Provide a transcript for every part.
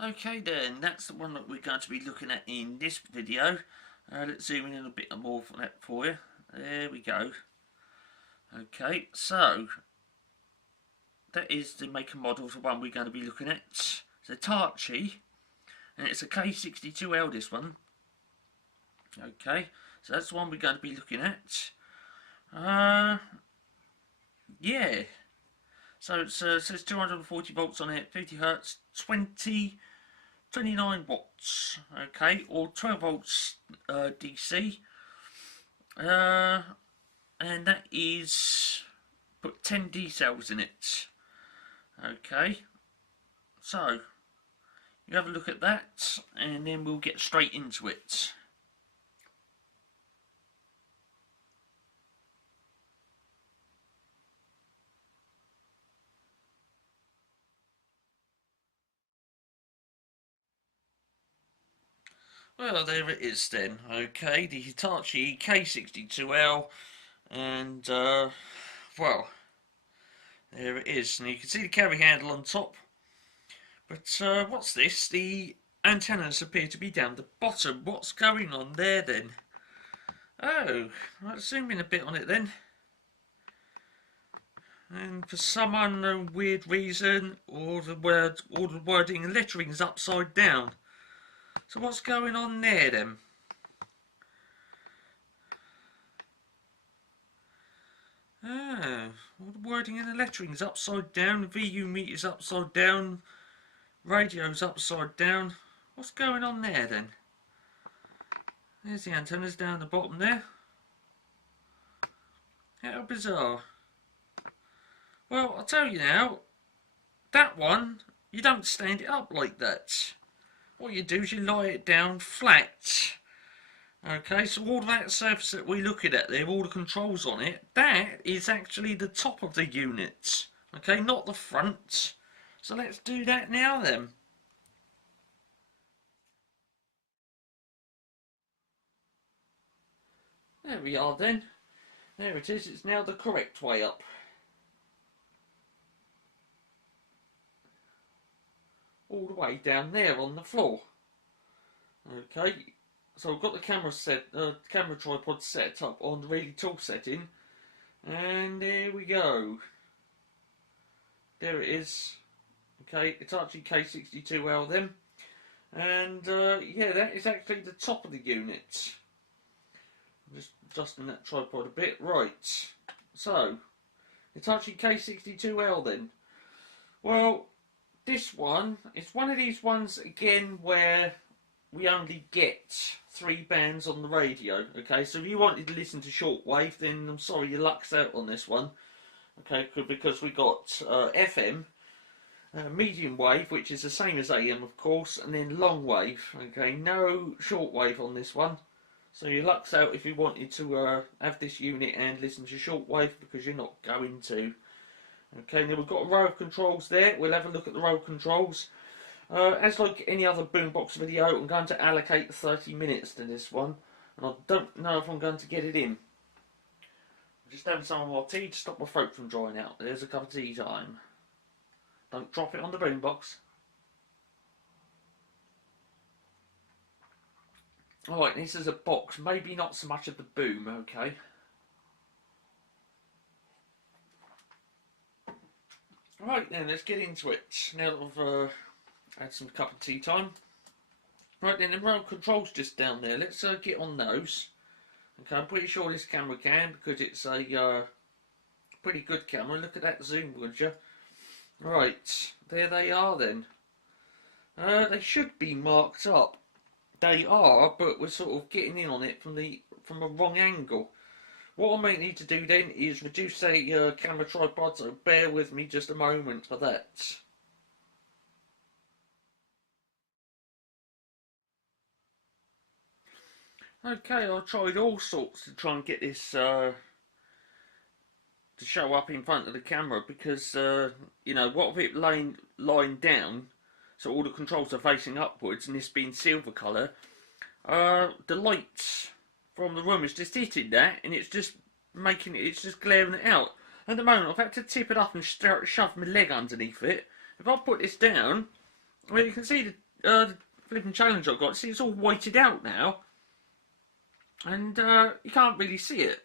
Okay then, that's the one that we're going to be looking at in this video. Let's zoom in a bit more for that for you. There we go. Okay, so that is the make and model of the one we're going to be looking at. It's Hitachi, and it's a K62L, this one. Okay, so that's the one we're going to be looking at. Yeah. So it says 240 volts on it, 50 hertz, 29 watts, okay, or 12 volts DC, and that is, put 10 D cells in it, okay, so you have a look at that and then we'll get straight into it. Well, there it is then, okay, the Hitachi K62L, and, well, there it is, and you can see the carry handle on top, but, what's this? The antennas appear to be down the bottom. What's going on there then? Oh, let's zoom in a bit on it then. And for some unknown weird reason, all the wording and lettering is upside down. So what's going on there then? Oh, all the wording and the lettering is upside down. The VU meter's upside down. Radio's upside down. What's going on there then? There's the antennas down the bottom there. How bizarre. Well, I'll tell you now, that one, you don't stand it up like that. What you do is you lie it down flat. Okay, so all that surface that we're looking at there, all the controls on it, that is actually the top of the unit. Okay, not the front. So let's do that now then. There we are then. There it is, it's now the correct way up. All the way down there on the floor. Okay, so I've got the camera tripod set up on the really tall setting, and there we go. There it is. Okay, Itachi K62L then, and yeah, that is actually the top of the unit. I'm just adjusting that tripod a bit. Right, so Itachi K62L then. Well, this one, it's one of these ones again where we only get 3 bands on the radio. Okay, so if you wanted to listen to shortwave, then I'm sorry, your luck's out on this one. Okay, because we got FM, medium wave, which is the same as AM of course, and then long wave. Okay, no shortwave on this one. So your luck's out if you wanted to have this unit and listen to shortwave, because you're not going to. Okay, now we've got a row of controls there. We'll have a look at the row of controls. As like any other BoomBox video, I'm going to allocate 30 minutes to this one, and I don't know if I'm going to get it in. I'm just having some more tea to stop my throat from drying out. There's a cup of tea time. Don't drop it on the BoomBox. Alright, this is a box, maybe not so much of the boom, okay. Right then, let's get into it. Now that I've had some cup of tea time. Right then, the remote control's just down there. Let's get on those. Okay, I'm pretty sure this camera can, because it's a pretty good camera. Look at that zoom, would you? Right, there they are then. They should be marked up. They are, but we're sort of getting in on it from a wrong angle. What I might need to do then is reduce the camera tripod, so bear with me just a moment for that. Okay, I tried all sorts to try and get this to show up in front of the camera, because you know, what with it lying down, so all the controls are facing upwards, and this being silver colour, the light from the room is just hitting that, and it's just glaring it out. At the moment, I've had to tip it up and shove my leg underneath it. If I put this down, well, you can see flipping challenge I've got. See, it's all whited out now, and you can't really see it.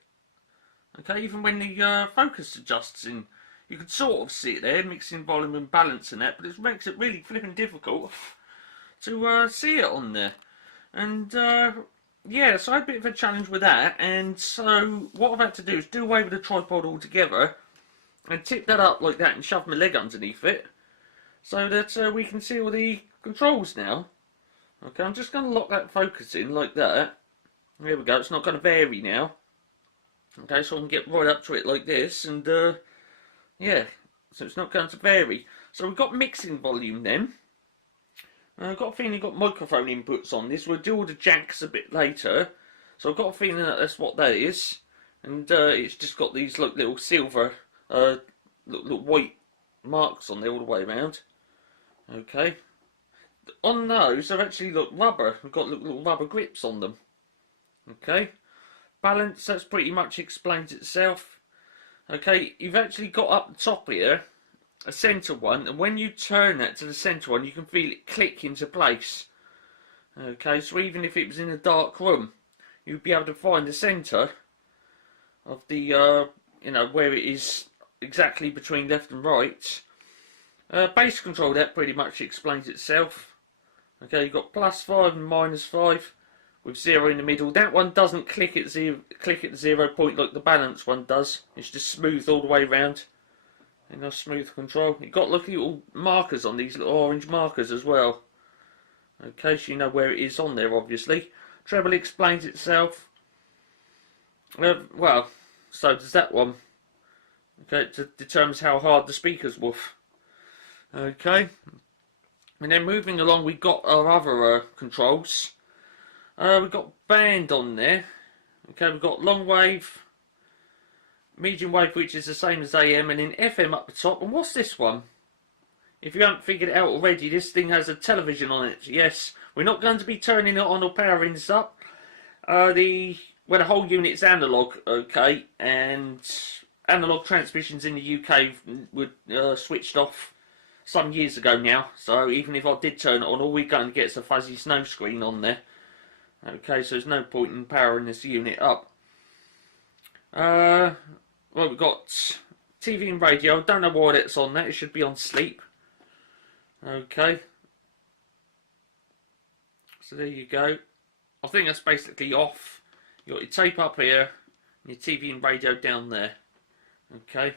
Okay, even when the focus adjusts in, you can sort of see it there, mixing volume and balance and that, but it makes it really flipping difficult to see it on there. And yeah, so I had a bit of a challenge with that, and so what I've had to do is do away with the tripod altogether and tip that up like that and shove my leg underneath it so that we can see all the controls now. Okay, I'm just going to lock that focus in like that. There we go, it's not going to vary now. Okay, so I can get right up to it like this, and yeah, so it's not going to vary. So we've got mixing volume then. I've got a feeling you've got microphone inputs on this. We'll do all the jacks a bit later. So I've got a feeling that that's what that is. And it's just got these like little silver, little white marks on there all the way around. Okay. On those, they've actually got rubber. We've got little rubber grips on them. Okay. Balance, that's pretty much explains itself. Okay, you've actually got up the top here a centre one, and when you turn that to the centre one, you can feel it click into place. Okay, so even if it was in a dark room, you'd be able to find the centre of the, you know, where it is exactly between left and right. Bass control, that pretty much explains itself. Okay, you've got +5 and -5. With 0 in the middle. That one doesn't click at the 0 point like the balance one does. It's just smooth all the way round. And nice smooth control. You've got little markers on these, little orange markers as well. Okay, so you know where it is on there, obviously. Treble explains itself. Well, so does that one. Okay, it determines how hard the speakers woof. Okay. And then moving along, we've got our other controls. We've got band on there. Okay, we've got long wave, medium wave, which is the same as AM, and then FM up the top. And what's this one? If you haven't figured it out already, this thing has a television on it. Yes, we're not going to be turning it on or powering this up. The whole unit's analog, okay, and analog transmissions in the UK were switched off some years ago now. So even if I did turn it on, all we're going to get is a fuzzy snow screen on there. Okay, so there's no point in powering this unit up. Well, we've got TV and radio. Don't know why that's on that. It should be on sleep. Okay. So there you go. I think that's basically off. You've got your tape up here, and your TV and radio down there. Okay.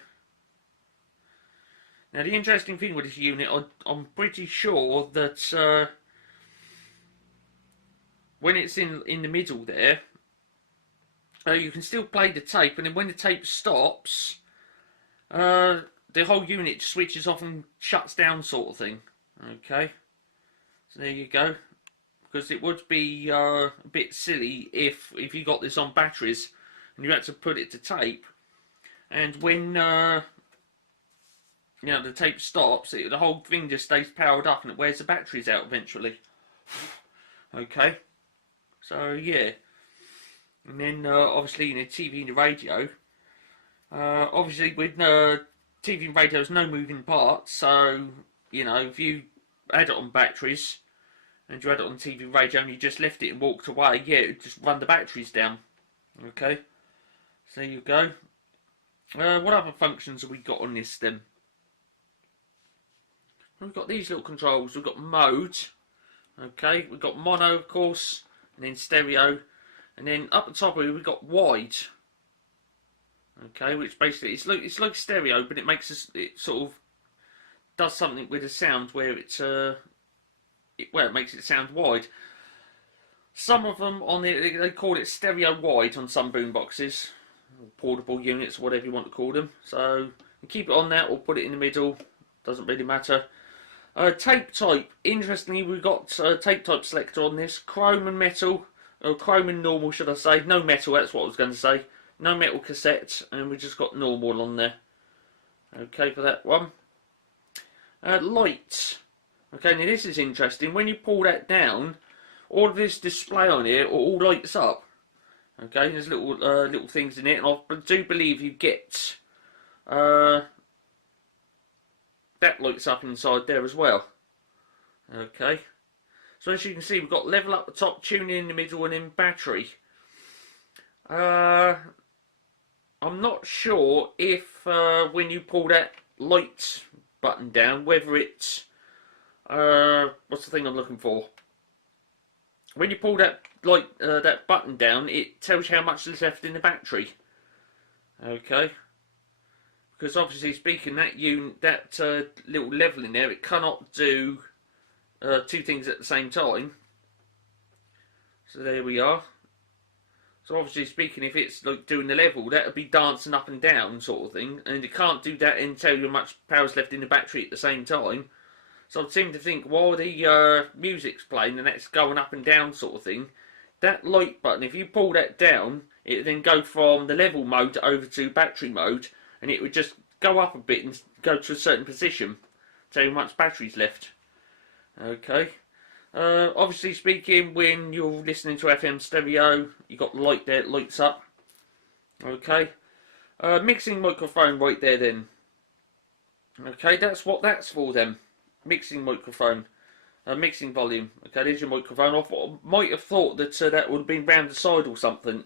Now the interesting thing with this unit, I'm pretty sure that when it's in the middle there, you can still play the tape, and then when the tape stops, the whole unit switches off and shuts down, sort of thing. Okay, so there you go. Because it would be a bit silly if you got this on batteries and you had to put it to tape, and when you know, the tape stops, the whole thing just stays powered up and it wears the batteries out eventually. Okay. So yeah, and then obviously in the TV and the radio, obviously with TV and radio there's no moving parts, so you know, if you had it on batteries and you had it on TV and radio and you just left it and walked away, yeah, it would just run the batteries down. Okay, so there you go. What other functions have we got on this then? We've got these little controls. We've got mode. Okay, we've got mono, of course, and then stereo, and then up the top here we've got wide. Okay, which basically it's like stereo, but it sort of does something with the sound where it makes it sound wide. Some of them on they call it stereo wide on some boomboxes, portable units, whatever you want to call them. So you keep it on that or put it in the middle, doesn't really matter. Tape type. Interestingly, we've got tape type selector on this. Chrome and metal. Or chrome and normal, should I say. No metal, that's what I was going to say. No metal cassette. And we just got normal on there. Okay, for that one. Light. Okay, now this is interesting. When you pull that down, all of this display on here all lights up. Okay, there's little things in it. And I do believe you get... that lights up inside there as well. Okay, So as you can see, we've got level up the top, tuning in the middle, and then battery. I'm not sure if when you pull that light button down, whether it's what's the thing I'm looking for? When you pull that light that button down, it tells you how much is left in the battery. Okay, because obviously speaking, that little level in there, it cannot do two things at the same time. So there we are. So obviously speaking, if it's like doing the level, that would be dancing up and down sort of thing, and it can't do that and tell you how much power's left in the battery at the same time. So I seem to think while the music's playing and that's going up and down sort of thing, that light button, if you pull that down, it would then go from the level mode over to battery mode, and it would just go up a bit and go to a certain position, tell you how much battery's left. Okay. Obviously speaking, when you're listening to FM stereo, you got the light there, it lights up. Okay. Mixing microphone right there then. Okay, that's what that's for then. Mixing microphone. Mixing volume. Okay, there's your microphone. I might have thought that that would have been round the side or something.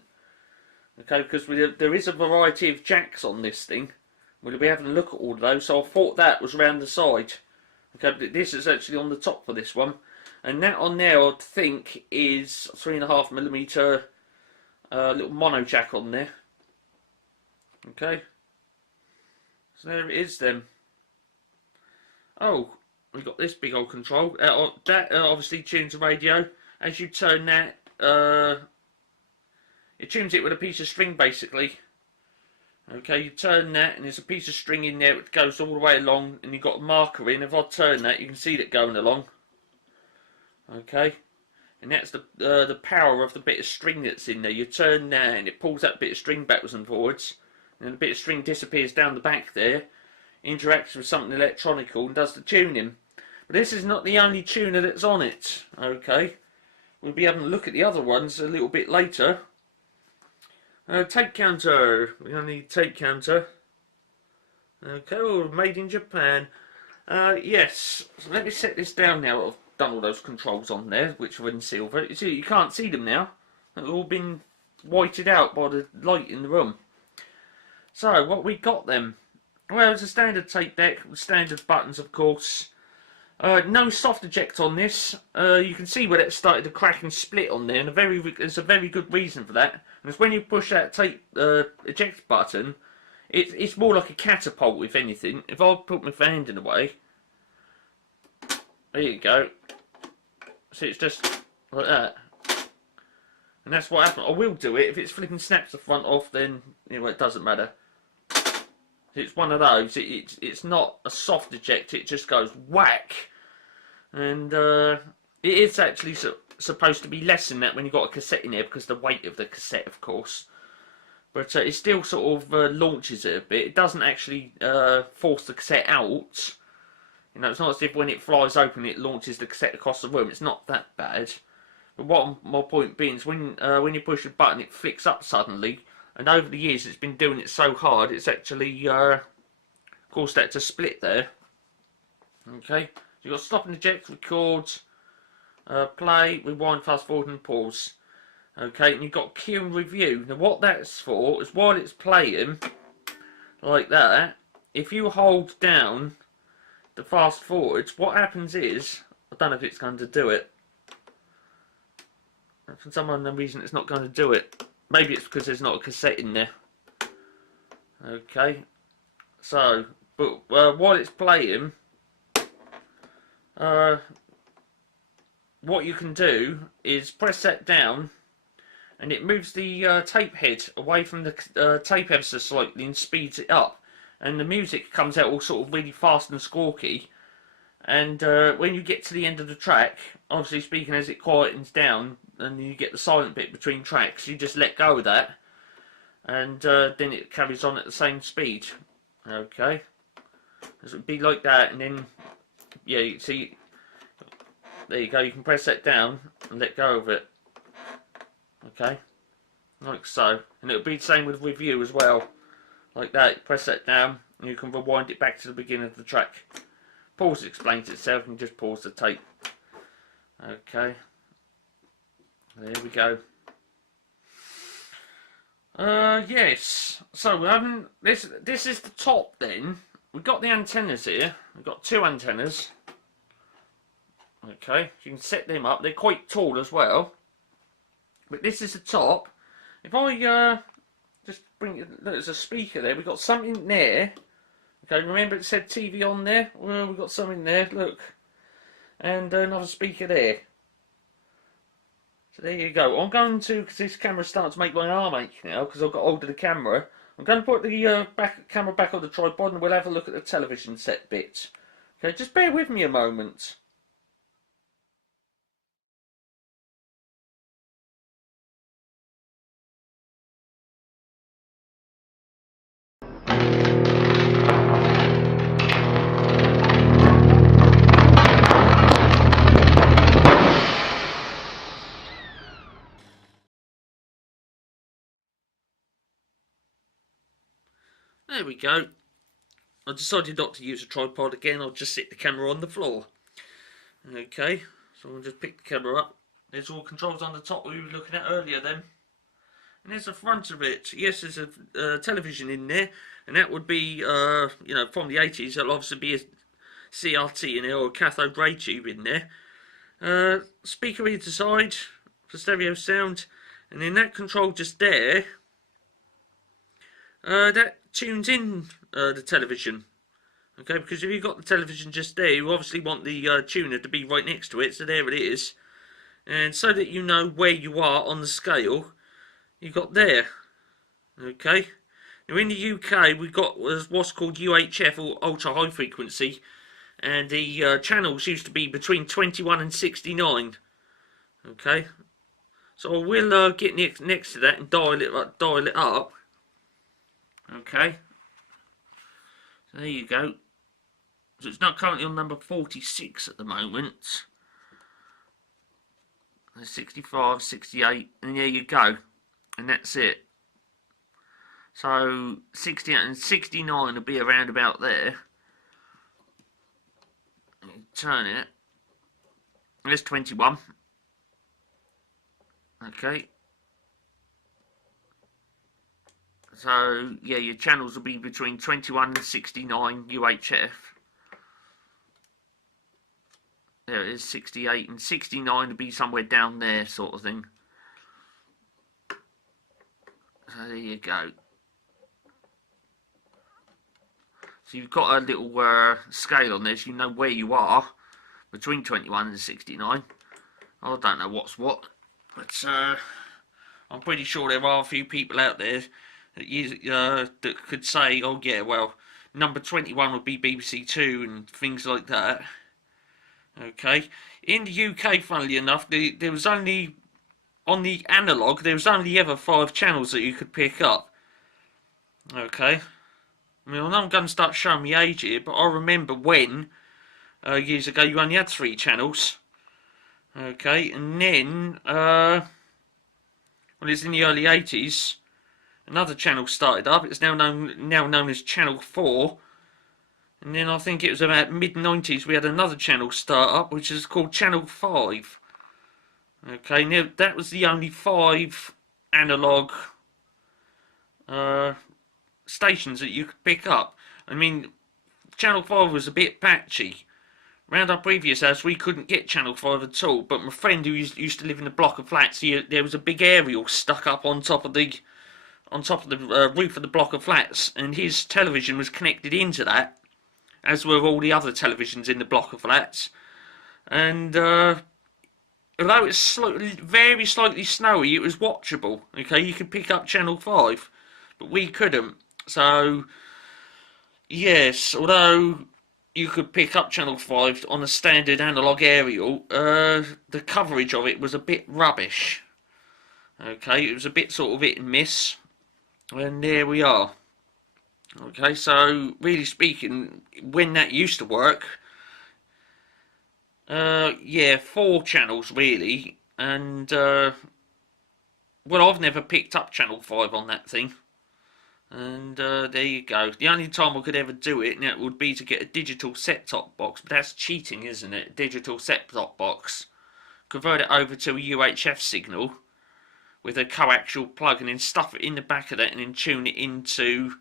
Okay, because there is a variety of jacks on this thing. We'll be having a look at all of those, so I thought that was round the side. Okay, but this is actually on the top for this one. And that on there, I think, is 3.5mm little mono jack on there. Okay. So there it is then. Oh, we've got this big old control. That obviously tunes the radio. As you turn that, it tunes it with a piece of string basically. Okay, you turn that and there's a piece of string in there which goes all the way along, and you've got a marker in. If I turn that, you can see that going along. Okay, and that's the power of the bit of string that's in there. You turn that and it pulls that bit of string backwards and forwards, and then the bit of string disappears down the back there, interacts with something electronical and does the tuning. But this is not the only tuner that's on it. Okay, we'll be having a look at the other ones a little bit later. Tape counter. We only need tape counter. Okay, well, made in Japan. Yes, so let me set this down now. I've done all those controls on there, which are in silver. You see, you can't see them now. They've all been whited out by the light in the room. So, what we got then? Well, it's a standard tape deck with standard buttons, of course. No soft eject on this. You can see where it started to crack and split on there, and there's a very good reason for that. And it's when you push that tape eject button, it's more like a catapult, if anything. If I put my hand in the way, there you go. So it's just like that, and that's what happens. I will do it if it's flipping snaps the front off. Then it doesn't matter. It's one of those. It's not a soft eject. It just goes whack, and it is actually supposed to be less than that when you've got a cassette in there because the weight of the cassette, of course. But it still sort of launches it a bit. It doesn't actually force the cassette out. You know, it's not as if when it flies open it launches the cassette across the room. It's not that bad. But what my point being is when you push the button, it flicks up suddenly. And over the years, it's been doing it so hard, it's actually caused that to split there. Okay, so you've got stop and eject, record, play, rewind, fast forward, and pause. Okay, and you've got cue and review. Now, what that's for is while it's playing like that, if you hold down the fast forward, what happens is, I don't know if it's going to do it. For some unknown reason, it's not going to do it. Maybe it's because there's not a cassette in there. Okay, so, but while it's playing, what you can do is press that down, and it moves the tape head away from the tape ever so slightly and speeds it up. And the music comes out all sort of really fast and squawky. And when you get to the end of the track, obviously speaking, as it quietens down and you get the silent bit between tracks, you just let go of that, and then it carries on at the same speed. Okay, so it'd be like that, and then yeah, you see, there you go. You can press that down and let go of it. Okay, like so, and it'll be the same with review as well, like that. Press that down, and you can rewind it back to the beginning of the track. Pause explains itself, and just pause the tape. Okay, there we go. Yes. So this is the top. Then we've got the antennas here. We've got two antennas. Okay, you can set them up. They're quite tall as well. But this is the top. If I just bring it, there's a speaker there. We've got something there. Okay, remember it said TV on there? Well, we've got something there, look. And another speaker there. So there you go. I'm going to, because this camera's starting to make my arm ache now, because I've got hold of the camera. I'm going to put the camera back on the tripod and we'll have a look at the television set bit. Okay, just bear with me a moment. There we go. I decided not to use a tripod again. I'll just sit the camera on the floor. Okay, so I'll just pick the camera up. There's all controls on the top we were looking at earlier then. And there's the front of it. Yes, there's a television in there. And that would be, you know, from the 80s. There'll obviously be a CRT in there or a cathode ray tube in there. Speaker either side for stereo sound. And then that control just there. That tunes in the television. Okay, because if you've got the television just there, you obviously want the tuner to be right next to it. So there it is. And so that you know where you are on the scale, you've got there. Okay. Now in the UK, we've got what's called UHF, or ultra high frequency. And the channels used to be between 21 and 69. Okay. So I will get next to that and dial it up. Okay, so there you go. So it's not currently on number 46 at the moment. There's 65, 68, and there you go. And that's it. So 68 and 69 will be around about there. Turn it. There's 21. Okay. So, yeah, your channels will be between 21 and 69 UHF. There it is, 68, and 69 will be somewhere down there, sort of thing. So, there you go. So, you've got a little scale on there, so you know where you are between 21 and 69. I don't know what's what, but I'm pretty sure there are a few people out there that could say, oh yeah, well, number 21 would be BBC Two and things like that. Okay, in the UK, funnily enough, there was only, on the analogue, there was only ever 5 channels that you could pick up. Okay, I mean, I know I'm going to start showing my age here, but I remember when, years ago, you only had 3 channels. Okay, and then, well, it's in the early 80s. Another channel started up. It's now known as Channel 4. And then I think it was about mid-90s we had another channel start up, which is called Channel 5. Okay, now that was the only 5 analogue stations that you could pick up. I mean, Channel 5 was a bit patchy. Round our previous house, we couldn't get Channel 5 at all. But my friend who used to live in a block of flats, there was a big aerial stuck up on top of the roof of the block of flats, and his television was connected into that, as were all the other televisions in the block of flats. And although it's very slightly snowy, it was watchable. Okay, you could pick up Channel 5, but we couldn't. So yes, although you could pick up Channel 5 on a standard analogue aerial, the coverage of it was a bit rubbish. Okay, it was a bit sort of hit and miss. And there we are. Okay, so really speaking, when that used to work, yeah, 4 channels really, and well, I've never picked up Channel 5 on that thing, and there you go. The only time I could ever do it, and it would be to get a digital set-top box, but that's cheating, isn't it? Digital set-top box. convert it over to a UHF signal with a coaxial plug, and then stuff it in the back of that, and then tune it into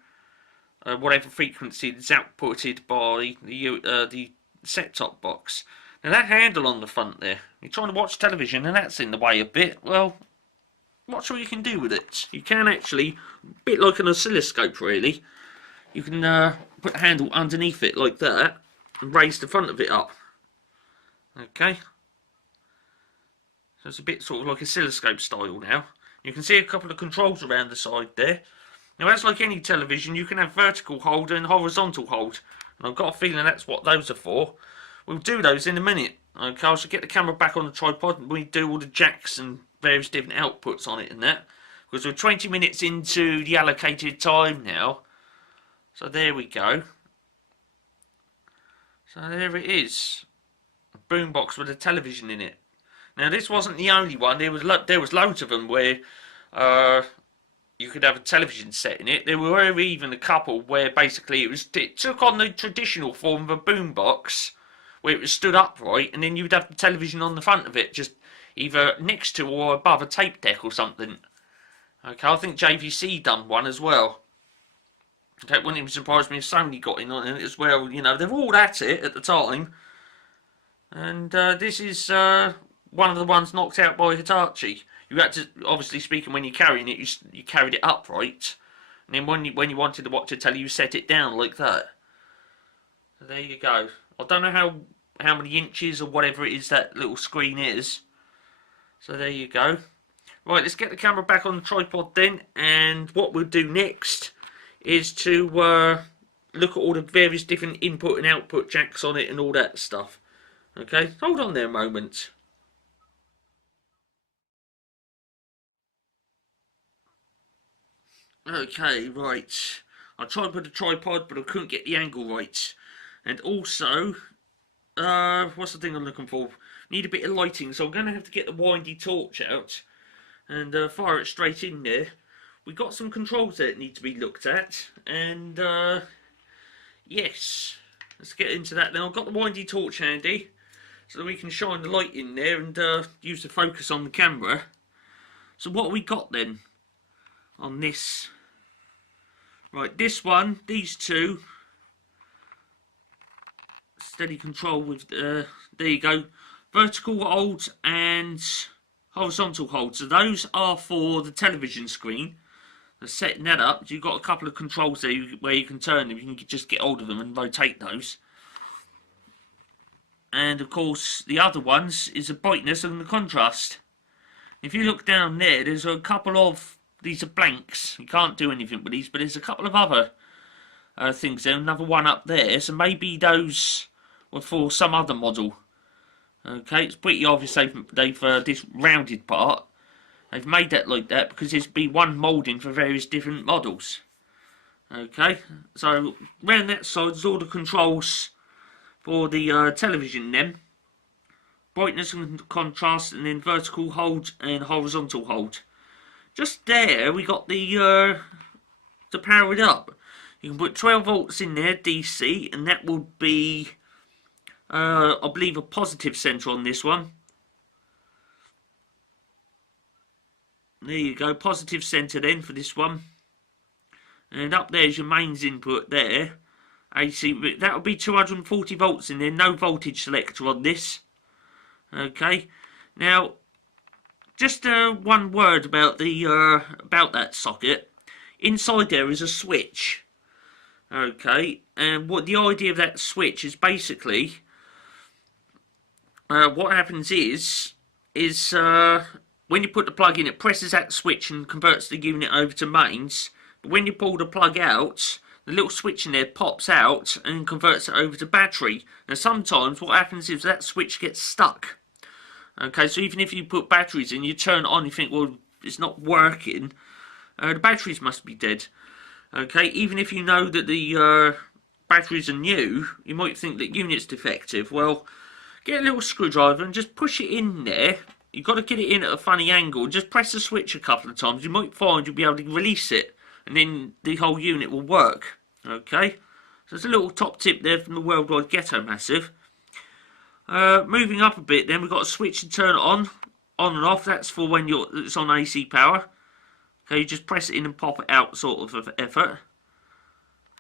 whatever frequency is outputted by the set-top box. Now that handle on the front there, you're trying to watch television and that's in the way a bit. Well, watch what you can do with it. You can actually, a bit like an oscilloscope really, you can put the handle underneath it like that and raise the front of it up. Okay, so it's a bit sort of like oscilloscope style now. You can see a couple of controls around the side there. Now, as like any television, you can have vertical hold and horizontal hold, and I've got a feeling that's what those are for. We'll do those in a minute. Okay, I should get the camera back on the tripod and we do all the jacks and various different outputs on it and that, because we're 20 minutes into the allocated time now. So there we go. So there it is, a boombox with a television in it. Now this wasn't the only one. There was loads of them where you could have a television set in it. There were even a couple where basically it took on the traditional form of a boombox, where it was stood upright, and then you'd have the television on the front of it, just either next to or above a tape deck or something. Okay, I think JVC done one as well. Okay, it wouldn't even surprise me if Sony got in on it as well. You know, they're all at it at the time. And this is one of the ones knocked out by Hitachi. You had to, obviously speaking, when you're carrying it, you carried it upright, and then when you wanted to watch a telly, you set it down like that. So there you go. I don't know how many inches or whatever it is that little screen is. So there you go. Right, let's get the camera back on the tripod then, and what we'll do next is to look at all the various different input and output jacks on it and all that stuff. Okay, hold on there a moment. Okay, right. I tried with the tripod, but I couldn't get the angle right. And also, what's the thing I'm looking for? Need a bit of lighting, so I'm going to have to get the windy torch out and fire it straight in there. We got some controls that need to be looked at, and yes, let's get into that then. I've got the windy torch handy, so that we can shine the light in there and use the focus on the camera. So what have we got then on this? Right, this one, these two, steady control with, there you go, vertical hold and horizontal hold. So those are for the television screen. So setting that up, you've got a couple of controls there where you can turn them, you can just get hold of them and rotate those. And of course, the other ones is the brightness and the contrast. If you look down there, there's a couple of, these are blanks, you can't do anything with these, but there's a couple of other things there, another one up there, so maybe those were for some other model. Okay, it's pretty obvious they've this rounded part, they've made that like that because there's be one moulding for various different models. Okay, so round that side is all the controls for the television then. Brightness and contrast, and then vertical hold and horizontal hold. Just there we got the to power it up. You can put 12 volts in there DC, and that will be I believe a positive centre on this one. There you go, positive centre then for this one. And up there's your mains input there, AC, that will be 240 volts in there, no voltage selector on this. Okay, now just one word about the about that socket. Inside there is a switch. Okay, and what the idea of that switch is basically what happens is when you put the plug in, it presses that switch and converts the unit over to mains. But when you pull the plug out, the little switch in there pops out and converts it over to battery. Now sometimes what happens is that switch gets stuck. Okay, so even if you put batteries in, you turn it on, you think, well, it's not working. The batteries must be dead. Okay, even if you know that the batteries are new, you might think that unit's defective. Well, get a little screwdriver and just push it in there. You've got to get it in at a funny angle. Just press the switch a couple of times. You might find you'll be able to release it, and then the whole unit will work. Okay, so there's a little top tip there from the Worldwide Ghetto Massive. Moving up a bit, then we've got to switch and turn it on and off. That's for when it's on AC power. Okay, you just press it in and pop it out, sort of effort.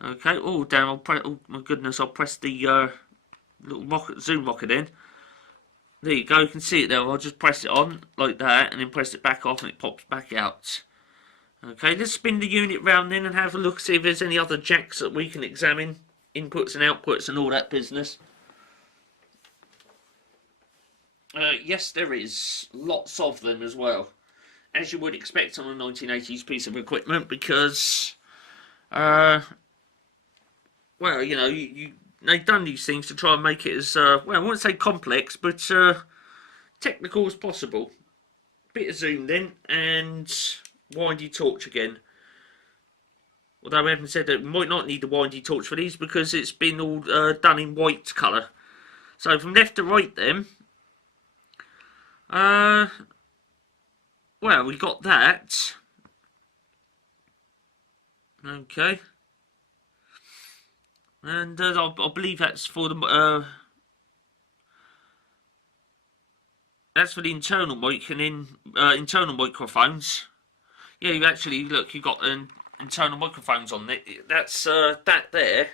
Okay. Oh damn! Oh my goodness! I'll press the little rocket, zoom rocket in. There you go. You can see it there. I'll just press it on like that, and then press it back off, and it pops back out. Okay. Let's spin the unit round then and have a look, see if there's any other jacks that we can examine, inputs and outputs and all that business. Yes, there is. Lots of them as well. As you would expect on a 1980s piece of equipment, because, well, you know, they've done these things to try and make it as, well, I wouldn't say complex, but technical as possible. Bit of zoom then, and windy torch again. Although I haven't said that we might not need the windy torch for these, because it's been all done in white colour. So from left to right then, well, we got that. Okay. And I believe that's for the internal mic and internal microphones. Yeah, you actually look. You got internal microphones on it. That's that there. Okay,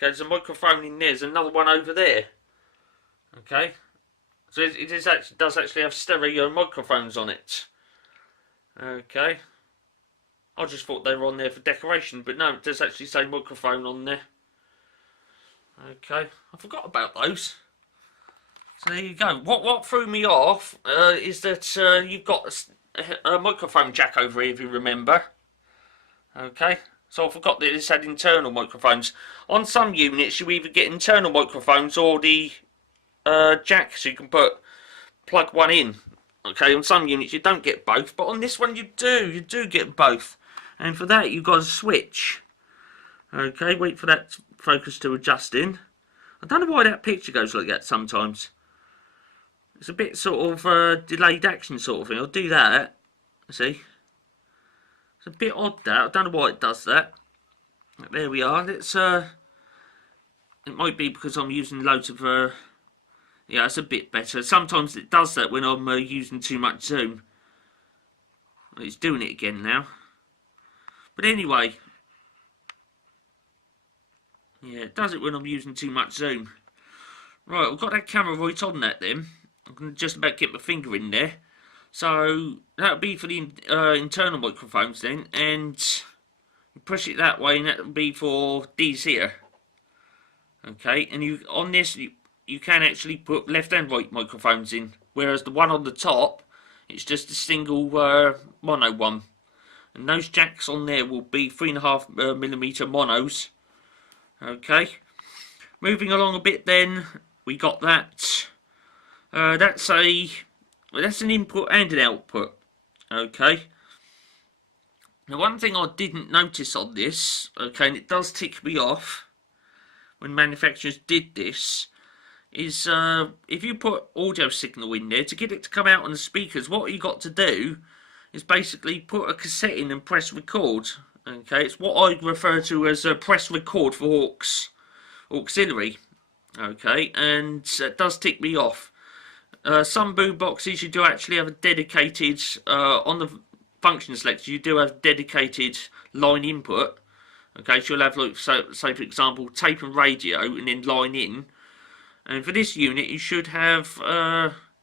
there's a microphone in there. There's another one over there. Okay. So it does actually have stereo microphones on it. Okay. I just thought they were on there for decoration, but no, it does actually say microphone on there. Okay. I forgot about those. So there you go. What threw me off is that you've got a microphone jack over here, if you remember. Okay. So I forgot that this had internal microphones. On some units, you either get internal microphones or the jack, so you can plug one in. Okay, on some units you don't get both, but on this one you do get both, and for that you've got a switch. Okay, wait for that focus to adjust in. I don't know why that picture goes like that sometimes. It's a bit sort of delayed action sort of thing. I'll do that. See, it's a bit odd that. I don't know why it does that. There we are. Let's it might be because I'm using loads of yeah, it's a bit better. Sometimes it does that when I'm using too much zoom. It's doing it again now. But anyway. Yeah, it does it when I'm using too much zoom. Right, I've got that camera right on that then. I'm going to just about get my finger in there. So, that'll be for the internal microphones then. And you push it that way, and that'll be for these here. Okay, and you on this... You can actually put left and right microphones in, whereas the one on the top, it's just a single mono one. And those jacks on there will be 3.5mm monos. Okay. Moving along a bit then, we got that. That's an input and an output. Okay. Now one thing I didn't notice on this, okay, and it does tick me off when manufacturers did this, is if you put audio signal in there, to get it to come out on the speakers, what you got to do is basically put a cassette in and press record. Okay, it's what I refer to as a press record for auxiliary. Okay, and that does tick me off. Some boom boxes you do actually have a dedicated, on the function selector you do have dedicated line input. Okay, so you'll have, like, say for example, tape and radio and then line in. And for this unit, you should have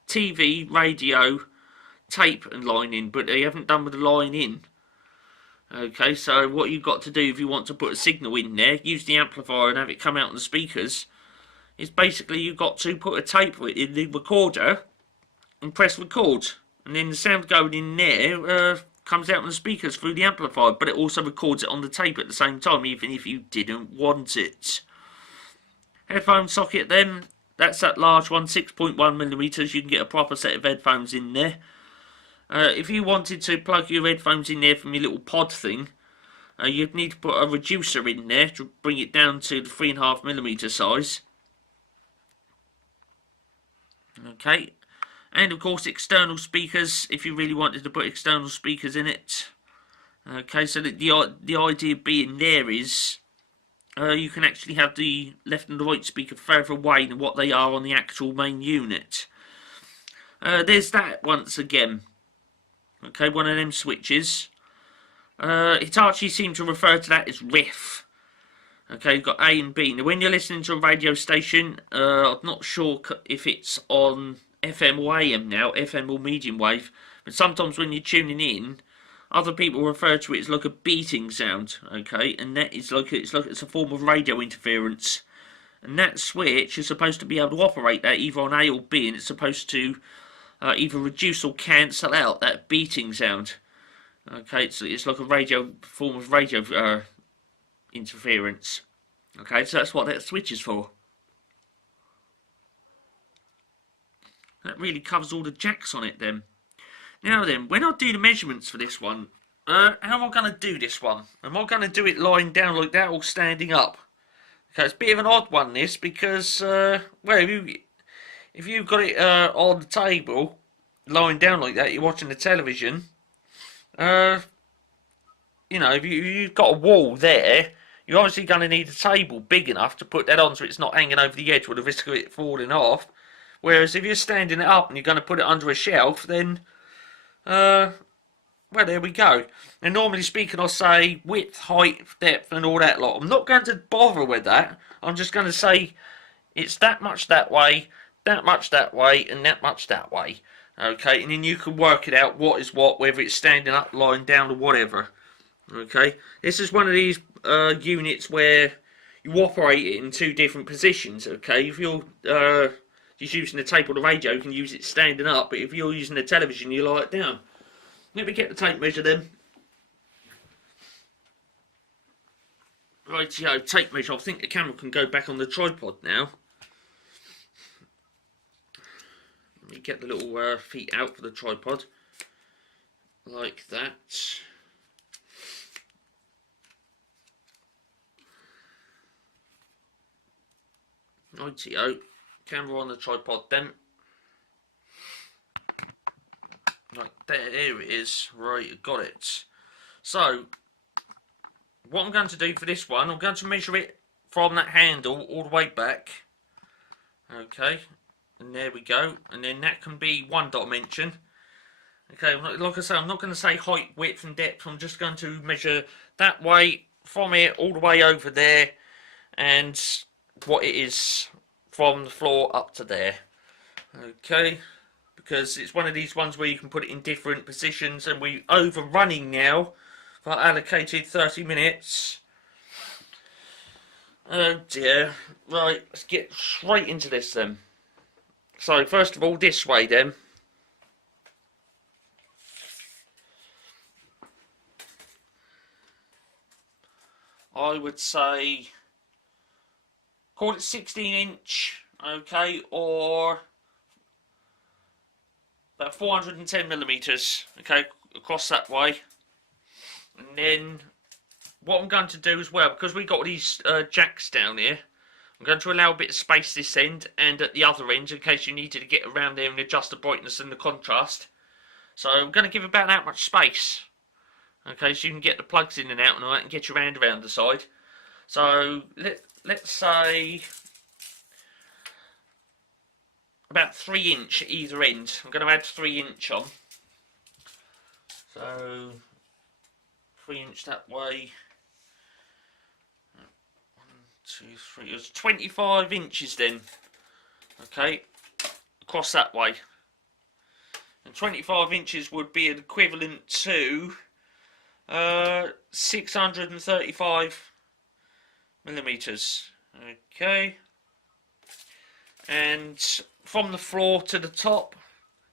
TV, radio, tape and line in, but they haven't done with the line in. Okay, so what you've got to do if you want to put a signal in there, use the amplifier and have it come out on the speakers, is basically you've got to put a tape in the recorder and press record. And then the sound going in there comes out on the speakers through the amplifier, but it also records it on the tape at the same time, even if you didn't want it. Headphone socket then, that's that large one, 6.1mm. You can get a proper set of headphones in there. If you wanted to plug your headphones in there from your little pod thing, you'd need to put a reducer in there to bring it down to the 3.5mm size. Okay, and of course external speakers, if you really wanted to put external speakers in it. Okay, so the idea being there is, you can actually have the left and the right speaker further away than what they are on the actual main unit. There's that once again. Okay, one of them switches. Hitachi seem to refer to that as riff. Okay, you've got A and B. Now, when you're listening to a radio station, I'm not sure if it's on FM or AM now, FM or medium wave, but sometimes when you're tuning in, other people refer to it as like a beating sound. Okay, and that is it's a form of radio interference, and that switch is supposed to be able to operate that either on A or B, and it's supposed to either reduce or cancel out that beating sound. Okay, it's like a form of radio interference. Okay, so that's what that switch is for. That really covers all the jacks on it then. Now then, when I do the measurements for this one, how am I going to do this one? Am I going to do it lying down like that or standing up? Okay, it's a bit of an odd one this because, well, if you've got it on the table, lying down like that, you're watching the television, you know, if you've got a wall there, you're obviously going to need a table big enough to put that on so it's not hanging over the edge with the risk of it falling off. Whereas if you're standing it up and you're going to put it under a shelf, then, well, there we go. And normally speaking, I'll say width, height, depth, and all that lot. I'm not going to bother with that. I'm just going to say it's that much that way, that much that way, and that much that way. Okay, and then you can work it out what is what, whether it's standing up, lying down, or whatever. Okay, this is one of these units where you operate it in two different positions. Okay, if you're just using the tape or the radio, you can use it standing up, but if you're using the television, you lie it down. Let me get the tape measure then. Rightio, tape measure. I think the camera can go back on the tripod now. Let me get the little feet out for the tripod. Like that. Rightio, camera on the tripod then. Right, there it is. Right, got it. So, what I'm going to do for this one, I'm going to measure it from that handle all the way back. Okay, and there we go. And then that can be one dimension. Okay, like I say, I'm not going to say height, width and depth. I'm just going to measure that way from here all the way over there. And what it is from the floor up to there. Okay, because it's one of these ones where you can put it in different positions, and we're overrunning now for allocated 30 minutes. Oh dear. Right, let's get straight into this then. So first of all, this way then. I would say, call it 16-inch, okay, or about 410 millimeters, okay, across that way. And then what I'm going to do as well, because we've got these jacks down here, I'm going to allow a bit of space this end and at the other end in case you needed to get around there and adjust the brightness and the contrast. So I'm going to give about that much space, okay, so you can get the plugs in and out and all that and get your hand around the side. So let's say about 3-inch at either end. I'm going to add 3-inch on. So 3-inch that way. 1, 2, 3. It was 25 inches then. Okay, across that way. And 25 inches would be equivalent to 635 millimeters. Okay, and from the floor to the top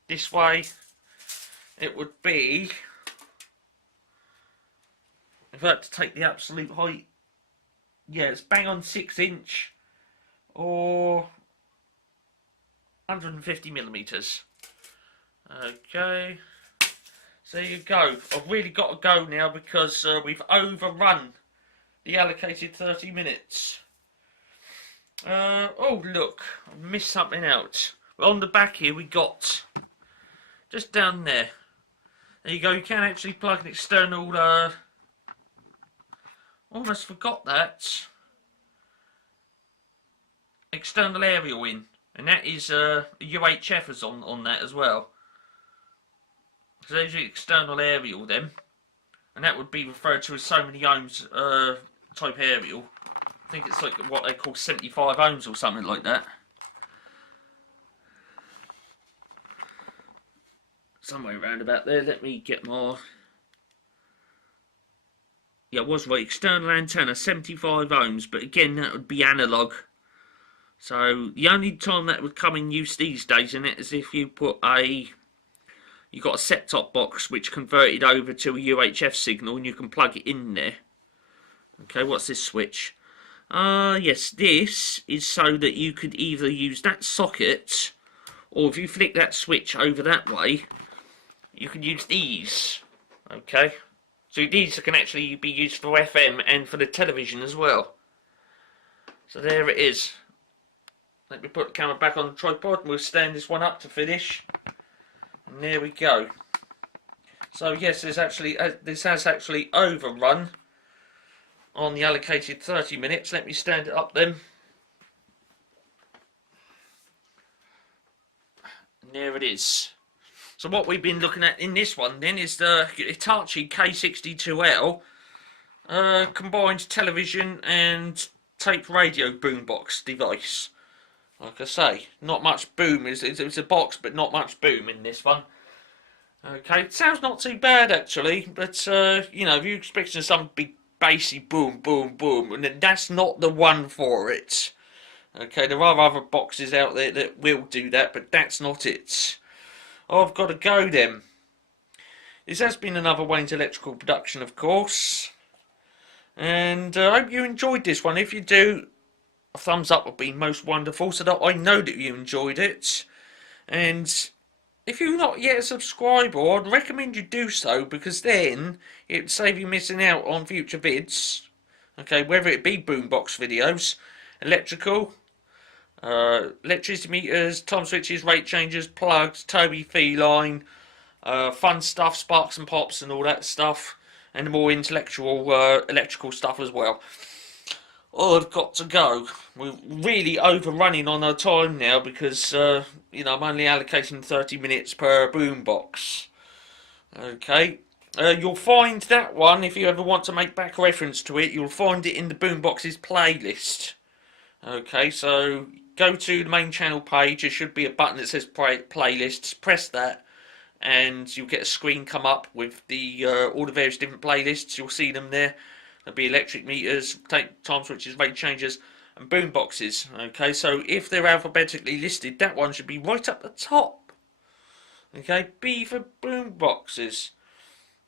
this way it would be, if I had to take the absolute height, yeah, it's bang on 6-inch or 150 millimeters. Okay, so there you go. I've really got to go now because we've overrun the allocated 30 minutes. Oh look, I missed something out. Well, on the back here we got, just down there, there you go, you can actually plug an external, almost forgot that. external aerial in, and that is UHF is on that as well. So there's your external aerial then, and that would be referred to as so many ohms type aerial. I think it's like what they call 75 ohms or something like that. Somewhere around about there. Let me get more. Yeah, I was right. External antenna, 75 ohms, but again, that would be analog. So the only time that would come in use these days in it is if you put you got a set-top box which converted over to a UHF signal and you can plug it in there. Okay, what's this switch? Yes, this is so that you could either use that socket, or if you flick that switch over that way, you can use these. Okay, so these can actually be used for FM and for the television as well. So there it is. Let me put the camera back on the tripod and we'll stand this one up to finish. And there we go. So yes, this has actually overrun on the allocated 30 minutes. Let me stand it up then. And there it is. So what we've been looking at in this one then is the Hitachi K-6 D2l combined television and tape radio boombox device. Like I say, not much boom. It's a box, but not much boom in this one. Okay, it sounds not too bad actually, but you know, if you're expecting some big bassy boom, boom, boom, and that's not the one for it. Okay, there are other boxes out there that will do that, but that's not it. Oh, I've got to go then. This has been another Wayne's Electrical production, of course, and I hope you enjoyed this one. If you do, a thumbs up would be most wonderful so that I know that you enjoyed it. And if you're not yet a subscriber, I'd recommend you do so, because then it would save you missing out on future vids. Okay, whether it be boombox videos, electrical, electricity meters, time switches, rate changes, plugs, Toby feline, fun stuff, sparks and pops and all that stuff, and the more intellectual electrical stuff as well. Oh, I've got to go. We're really overrunning on our time now because, you know, I'm only allocating 30 minutes per boombox. Okay. You'll find that one, if you ever want to make back reference to it, you'll find it in the boomboxes playlist. Okay, so go to the main channel page. There should be a button that says playlists. Press that, and you'll get a screen come up with the all the various different playlists. You'll see them there. There'll be electric meters, time switches, rate changes, and boom boxes. Okay, so if they're alphabetically listed, that one should be right up the top. Okay, B for boom boxes.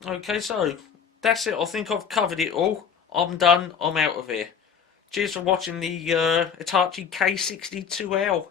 Okay, so that's it. I think I've covered it all. I'm done. I'm out of here. Cheers for watching the Itachi K-62 D2l.